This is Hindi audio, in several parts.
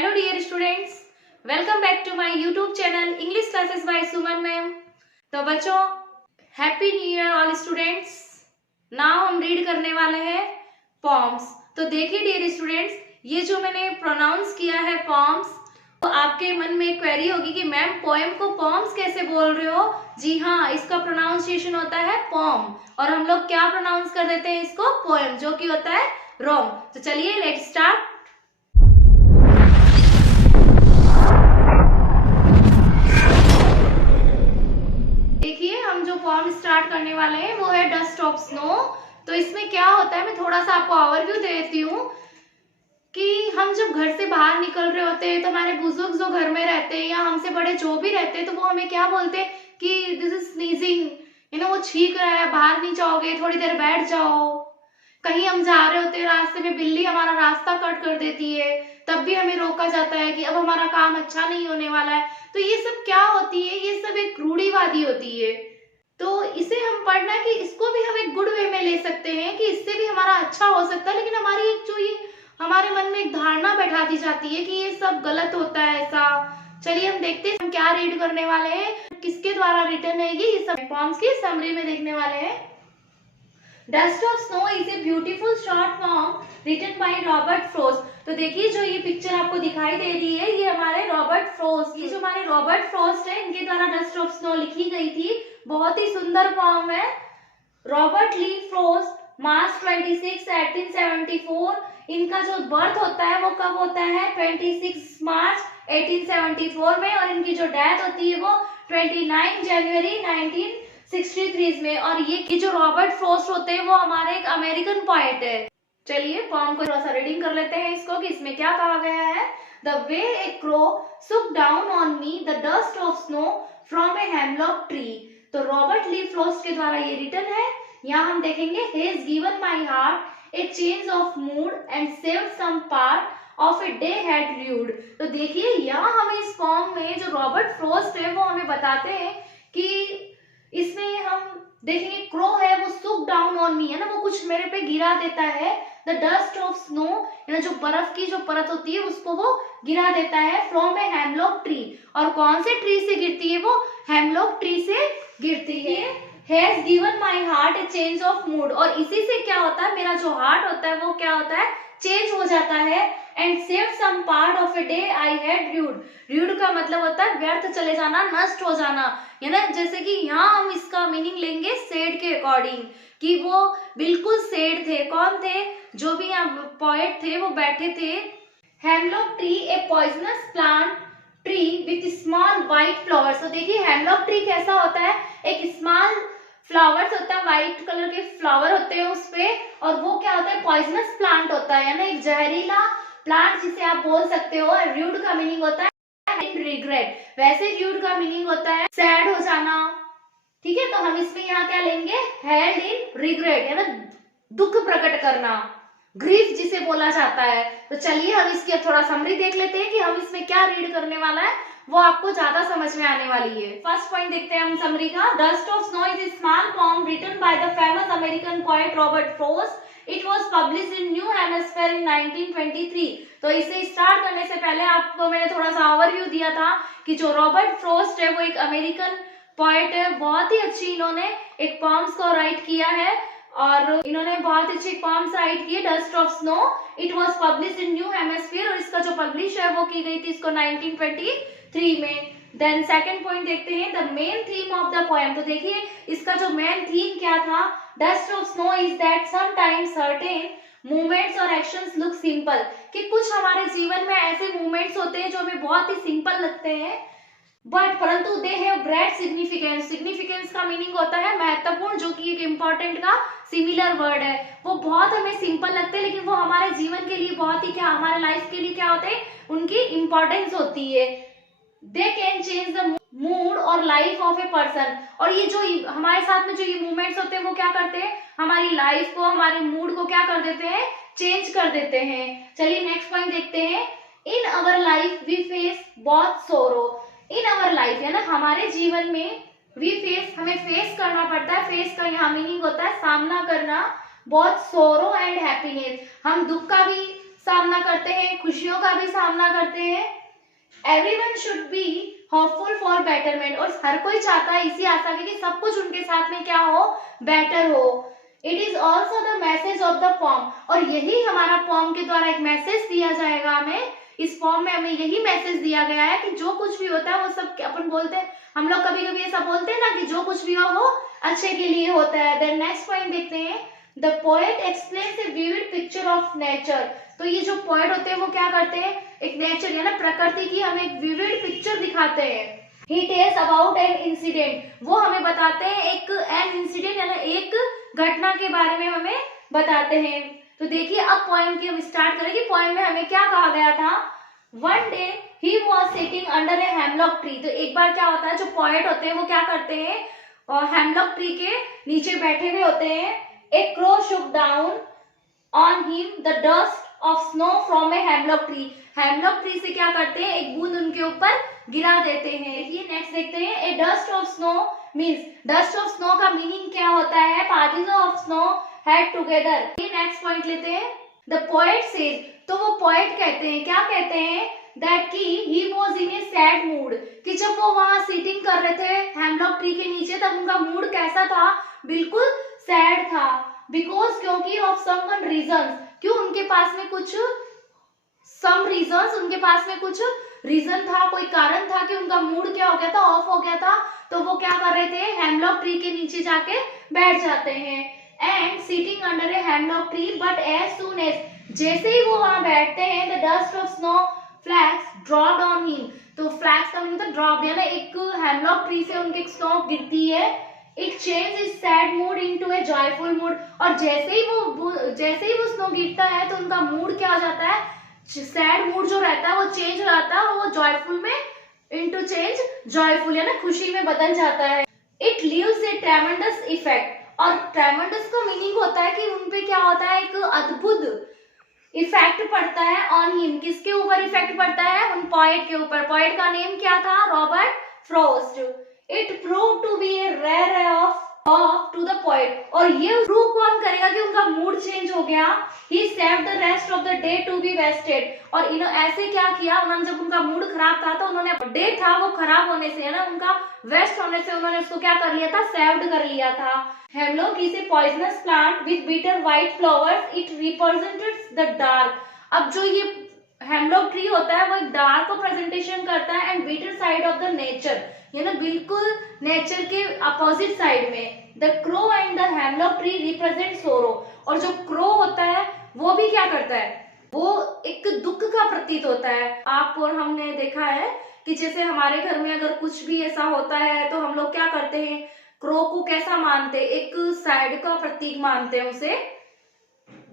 Hello dear students, welcome back to my YouTube channel English classes by Suman ma'am. तो बच्चों, happy new year all students. Now हम रीड करने वाले हैं पॉम्स। तो देखिए डियर स्टूडेंट्स, ये जो मैंने प्रोनाउंस किया है पॉम्स, तो आपके मन में क्वेरी होगी कि मैम पोएम को पॉम्स कैसे बोल रहे हो। जी हाँ, इसका प्रोनाउंसिएशन होता है पॉम और हम लोग क्या प्रोनाउंस कर देते हैं इसको पोएम, जो कि होता है रॉन्ग। तो चलिए लेट्स स्टार्ट। फॉर्म स्टार्ट करने वाले हैं वो है डस्ट ऑफ स्नो। तो इसमें क्या होता है, मैं थोड़ा सा आपको ओवरव्यू दे देती हूँ कि हम जब घर से बाहर निकल रहे होते हैं तो हमारे बुजुर्ग जो घर में रहते हैं या हमसे बड़े जो भी रहते हैं तो वो हमें क्या बोलते हैं कि दिस इज स्नीजिंग, वो छींक रहा है, बाहर नहीं जाओगे, थोड़ी देर बैठ जाओ। कहीं हम जा रहे होते हैं, रास्ते में बिल्ली हमारा रास्ता कट कर देती है, तब भी हमें रोका जाता है कि अब हमारा काम अच्छा नहीं होने वाला है। तो ये सब क्या होती है, ये सब एक रूढ़िवादी होती है। तो इसे हम पढ़ना कि इसको भी हम एक गुड वे में ले सकते हैं कि इससे भी हमारा अच्छा हो सकता है, लेकिन हमारी एक जो ये हमारे मन में एक धारणा बैठा दी जाती है कि ये सब गलत होता है ऐसा। चलिए हम देखते हैं हम क्या रीड करने वाले हैं, किसके द्वारा रिटन है ये सब पॉम्स की समरी में देखने वाले हैं। Dust of snow is a beautiful short form written by Robert Frost. तो देखिए जो ये पिक्चर आपको दिखाई दे रही है, ये हमारे रॉबर्ट फ्रॉस्ट, ये जो हमारे रॉबर्ट फ्रॉस्ट है, इनके द्वारा डस्ट ऑफ स्नो लिखी गई थी। बहुत ही सुंदर फॉर्म है। रॉबर्ट ली फ्रॉस्ट, मार्च 26, 1874। इनका जो बर्थ होता है वो कब होता है, 26 मार्च 1874 में, और इनकी जो डेथ होती है वो 29 जनवरी 1963 में। और ये जो रॉबर्ट फ्रॉस्ट होते हैं वो हमारे एक अमेरिकन पोएट है। चलिए फॉर्म को थोड़ा सा रीडिंग कर लेते हैं इसको कि इसमें क्या कहा गया है। द वे ए क्रो सुक down on me the dust of snow from a hemlock tree. तो रॉबर्ट ली फ्रॉस्ट के द्वारा ये रिटन है। यहाँ हम देखेंगे he has given my heart a change of mood and saved some part of a day had rued। तो देखिए यहाँ हमें इस फॉर्म में जो रॉबर्ट फ्रॉस्ट है वो हमें बताते हैं कि इसमें हम देखेंगे क्रो है वो सुक डाउन ऑन मी है ना, वो कुछ मेरे पे गिरा देता है। द डस्ट ऑफ स्नो, जो बर्फ की जो परत होती है उसको वो गिरा देता है। फ्रॉम ए हेमलॉक ट्री, और कौन से ट्री से गिरती है वो, हेमलॉक ट्री से गिरती है। Has given my heart a change of mood, और इसी से क्या होता है, मेरा जो हार्ट होता है वो क्या होता है, चेंज हो जाता है। And saved some part of a day I had rued। rued का मतलब होता है व्यर्थ चले जाना, नष्ट हो जाना, है ना। जैसे कि यहाँ हम इसका मीनिंग लेंगे सेड के अकॉर्डिंग कि वो बिल्कुल सेड थे। कौन थे, जो भी यहाँ पोएट थे वो बैठे थे। Hemlock tree A poisonous plant tree with small white flowers. तो देखिए हेमलॉक ट्री कैसा होता है, एक स्मॉल फ्लावर्स होता है, व्हाइट कलर के फ्लावर होते हैं उसपे, और वो क्या होता है, पॉइजनस प्लांट होता है ना, एक जहरीला प्लांट जिसे आप बोल सकते हो। रूड का मीनिंग होता है रिग्रेट, वैसे रूड का मीनिंग होता है सैड हो जाना। ठीक है, तो हम इसमें यहाँ क्या लेंगे, हैड इन रिग्रेट, है ना, दुख प्रकट करना, ग्रीफ जिसे बोला जाता है। तो चलिए हम इसकी थोड़ा समरी देख लेते हैं कि हम इसमें क्या रीड करने वाला है, वो आपको ज्यादा समझ में आने वाली है। फर्स्ट पॉइंट देखते हैं हम समरी का। Dust of snow is a small poem written by the famous American poet Robert Frost. It was published in new hemisphere in 1923। तो इसे स्टार्ट करने से पहले आपको मैंने थोड़ा सा ओवरव्यू दिया था कि जो रॉबर्ट फ्रॉस्ट है वो एक अमेरिकन पोएट है। बहुत ही अच्छी इन्होंने एक पोएम्स को राइट किया है और इन्होंने बहुत अच्छी पोएम्स राइट की है। Dust of snow it was published in new hemisphere, और इसका जो पब्लिश है वो की गई थी इसको 1923 में। देन सेकंड पॉइंट देखते हैं, the main theme of the poem. तो देखिए इसका जो मेन थीम क्या था, dust of snow is that sometimes certain movements और एक्शंस लुक सिंपल। कि कुछ हमारे जीवन में ऐसे मूवमेंट्स होते हैं जो हमें बहुत ही सिंपल लगते हैं, बट परंतु they have great significance. Significance का मीनिंग होता है महत्वपूर्ण, जो कि एक इम्पोर्टेंट का सिमिलर वर्ड है। वो बहुत हमें सिंपल लगते हैं लेकिन वो हमारे जीवन के लिए बहुत ही क्या, हमारे लाइफ के लिए क्या होते हैं, उनकी इंपॉर्टेंस होती है। They can change the mood और लाइफ ऑफ ए पर्सन। और ये जो हमारे साथ में जो ये मूवमेंट्स होते हैं वो क्या करते हैं, हमारी लाइफ को, हमारे मूड को क्या कर देते हैं, चेंज कर देते हैं। चलिए नेक्स्ट पॉइंट देखते हैं। इन अवर लाइफ वी फेस बहुत सोरो। इन अवर लाइफ है ना, हमारे जीवन में वी फेस, हमें फेस करना पड़ता है। फेस का यहाँ मीनिंग होता है सामना करना, बहुत सोरो एंड हैप्पीनेस। हम दुख का भी सामना करते हैं, खुशियों का भी सामना करते हैं, everyone should be hopeful for betterment, और हर कोई चाहता है इसी आशा के कि सब कुछ उनके साथ में क्या हो, बेटर हो। It is also the message of the form, और यही हमारा फॉर्म के द्वारा एक मैसेज दिया जाएगा हमें। इस फॉर्म में हमें यही मैसेज दिया गया है कि जो कुछ भी होता है वो सब अपन बोलते हैं, हम लोग कभी कभी ऐसा बोलते हैं ना कि जो कुछ भी हो वो अच्छे के लिए होता है। देन नेक्स्ट पॉइंट देखते हैं, the poet explains A vivid picture of nature. तो ये जो पोएट होते हैं वो क्या करते हैं, एक नेचर यानी प्रकृति की हमें एक विविड पिक्चर दिखाते हैं। He tells about an incident, वो हमें बताते हैं एक an incident यानी एक घटना के बारे में हमें बताते हैं। तो देखिए अब पोएम की हम स्टार्ट करेंगे। पोएम में हमें क्या कहा गया था, one day he was sitting under a hemlock tree. तो एक बार क्या होता है, जो पोएट होते हैं वो क्या करते हैं, हेमलॉक ट्री के नीचे बैठे हुए होते हैं। A crow shook down on him the dust of snow from a hemlock tree. Hemlock tree से क्या करते हैं, एक बूंद उनके ऊपर गिरा देते हैं। देखिए नेक्स्ट देखते हैं, a dust of snow means, dust of snow का मीनिंग क्या होता है, particles of snow had together. ये नेक्स्ट पॉइंट लेते हैं, द पोएट सेज, तो वो पोएट कहते हैं, क्या कहते हैं, दैट कि he was in A sad mood, कि जब वो वहां सीटिंग कर रहे थे हेमलॉक ट्री के नीचे तब उनका मूड कैसा था, बिल्कुल सैड था। बिकॉज क्योंकि ऑफ सम रीजन, क्यों उनके पास में कुछ सम रीजंस, उनके पास में कुछ रीजन था, कोई कारण था कि उनका मूड क्या हो गया था, ऑफ हो गया था। तो वो क्या कर रहे थे, हेमलॉक ट्री के नीचे जाके बैठ जाते हैं। And sitting under a hemlock tree, but as soon as, जैसे ही वो वहां बैठते हैं, the dust of snow flakes dropped on him. तो फ्लैक्स का मतलब ड्रॉप, यानी एक हेमलॉक ट्री से उनके स्नो गिरती है। It change is sad mood into A joyful mood, और जैसे ही वो स्नो गिरता है तो उनका मूड क्या हो जाता है, सैड मूड जो रहता है वो चेंज हो जाता है, वो जॉयफुल में इनटू चेंज जॉयफुल यानी खुशी में बदल जाता है। इट लीव्स ए ट्रेमेंडस इफेक्ट, और ट्रेमेंडस का मीनिंग होता है कि उनपे क्या होता है, एक अद्भुत इफेक्ट पड़ता है। ऑन हिम, किसके ऊपर इफेक्ट पड़ता है, उन पोएट के ऊपर। पोएट का नेम क्या था, Robert Frost. It prove to be a rare of to the poet, और ये प्रूव कौन करेगा कि उनका मूड चेंज हो गया। He saved the rest of the day to be wasted, और इन्होंने ऐसे क्या किया, उन्होंने जब उनका मूड खराब था तो उन्होंने डे था वो खराब होने से, ना उनका वेस्ट होने से, उन्होंने उसको क्या कर लिया था, सेव्ड कर लिया था। Hemlock is a poisonous plant with bitter white flowers, it represents the dark. अब जो ये हेमलॉक ट्री होता है वो एक डार्क को प्रेजेंटेशन करता है, and bitter side of the nature, यानी बिल्कुल नेचर के अपोजिट साइड में। The crow and the hemlock tree represent सोरो, और जो क्रो होता है वो भी क्या करता है, वो एक दुख का प्रतीक होता है। आप और हमने देखा है कि जैसे हमारे घर में अगर कुछ भी ऐसा होता है तो हम लोग क्या करते हैं, क्रो को कैसा मानते हैं, एक सैड का प्रतीक मानते हैं उसे।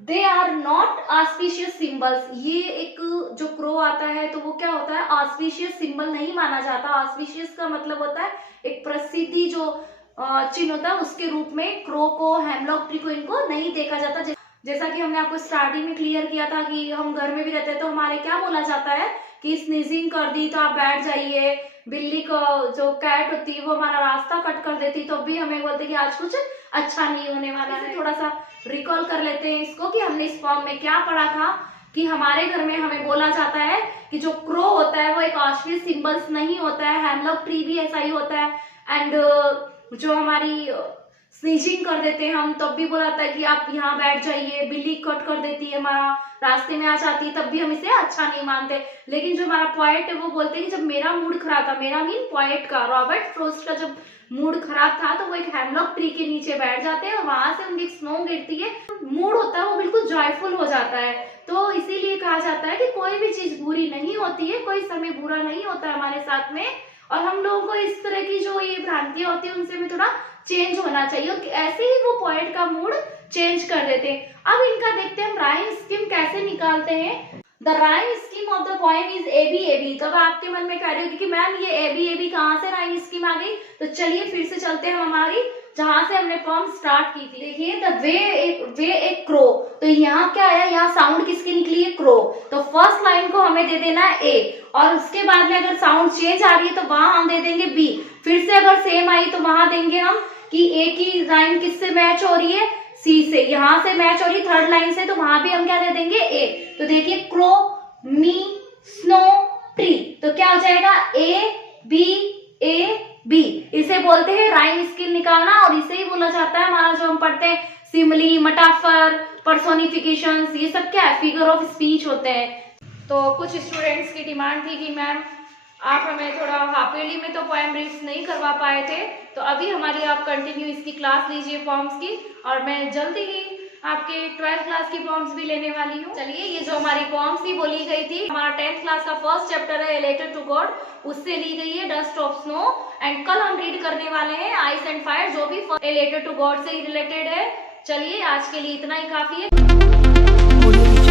They are not auspicious symbols, ये एक जो क्रो आता है तो वो क्या होता है, ऑस्पिशियस सिंबल नहीं माना जाता। ऑस्पिशियस का मतलब होता है एक प्रसिद्धि जो चिन्ह होता है, उसके रूप में क्रो को, हेमलॉक ट्री को, इनको नहीं देखा जाता। जैसा कि हमने आपको स्टार्टिंग में क्लियर किया था कि हम घर में भी रहते हैं तो हमारे क्या बोला जाता है कि स्नीजिंग कर दी तो आप बैठ जाइए। बिल्ली को, जो कैट होती है वो हमारा रास्ता कट कर देती तो भी हमें बोलते कि आज कुछ अच्छा नहीं होने वाला है। थोड़ा सा रिकॉल कर लेते हैं इसको कि हमने इस फॉर्म में क्या पढ़ा था, कि हमारे घर में हमें बोला जाता है कि जो क्रो होता है वो एक ऑस्ट्रिच सिंबल्स नहीं होता है, हेमलॉक ट्री भी ऐसा ही होता है। एंड जो हमारी स्नीजिंग कर देते हैं हम तब भी बोला जाता है कि आप यहाँ बैठ जाइए। बिल्ली कट कर देती है, हमारा रास्ते में आ जाती है, तब भी हम इसे अच्छा नहीं मानते। लेकिन जो हमारा पोएट है वो बोलते हैं कि जब मेरा मूड खराब था, मेरा मीन पोएट का, रॉबर्ट फ्रॉस्ट का जब मूड खराब था तो वो एक हेमलॉक ट्री के नीचे बैठ जाते हैं और वहां से उनकी स्नो गिरती है, मूड होता है वो बिल्कुल जॉयफुल हो जाता है। तो इसीलिए कहा जाता है कि कोई भी चीज बुरी नहीं होती है, कोई समय बुरा नहीं होता है हमारे साथ में, और हम लोगों को इस तरह की जो ये भ्रांतियां होती है उनसे भी थोड़ा चेंज होना चाहिए। और ऐसे ही वो पोएट का मूड चेंज कर देते हैं। अब इनका देखते हैं हम राइम स्कीम कैसे निकालते हैं। The rhyme scheme of the poem is AB AB. तब आपके मन में कह रहे हो कि मैम ये एबी एबी कहाँ से राइम स्कीम आ गई, तो चलिए फिर से चलते हैं हमारी जहां से हमने पोएम स्टार्ट की थी। देखिए द वे ए क्रो, तो यहाँ क्या आया, यहाँ साउंड किसकी निकली है, क्रो। तो फर्स्ट लाइन को हमें दे देना है ए, और उसके बाद में अगर साउंड चेंज आ रही है तो वहां हम दे देंगे बी। फिर से अगर सेम आई तो वहां देंगे हम कि ए की लाइन किससे मैच हो रही है, सी से। यहाँ से मैच हो रही है थर्ड लाइन से, तो वहां भी हम क्या दे देंगे ए। तो देखिए क्रो, मी, स्नो, ट्री, तो तो क्या हो जाएगा A इसे बोलते हैं राइम स्किल निकालना, और इसे ही बोला जाता है हमारा जो हम पढ़ते हैं सिमली, मटाफर, पर्सोनिफिकेशंस, ये सब क्या है, फिगर ऑफ स्पीच होते हैं। तो कुछ स्टूडेंट्स की डिमांड थी कि मैम आप हमें थोड़ा हाफ ईयरली में तो पोएम रीड्स नहीं करवा पाए थे, तो अभी हमारी आप कंटिन्यू इसकी क्लास लीजिए पोएम्स की, और मैं जल्दी ही आपके 12th क्लास की पोएम्स भी लेने वाली हूँ। चलिए, ये जो हमारी पोएम्स थी बोली गई थी, हमारा 10th क्लास का फर्स्ट चैप्टर है ए लेटर टू गॉड, उससे ली गई है डस्ट ऑफ स्नो। एंड कल हम रीड करने वाले हैं आइस एंड फायर, जो भी ए लेटर टू गॉड से ही रिलेटेड है। चलिए, आज के लिए इतना ही काफी है।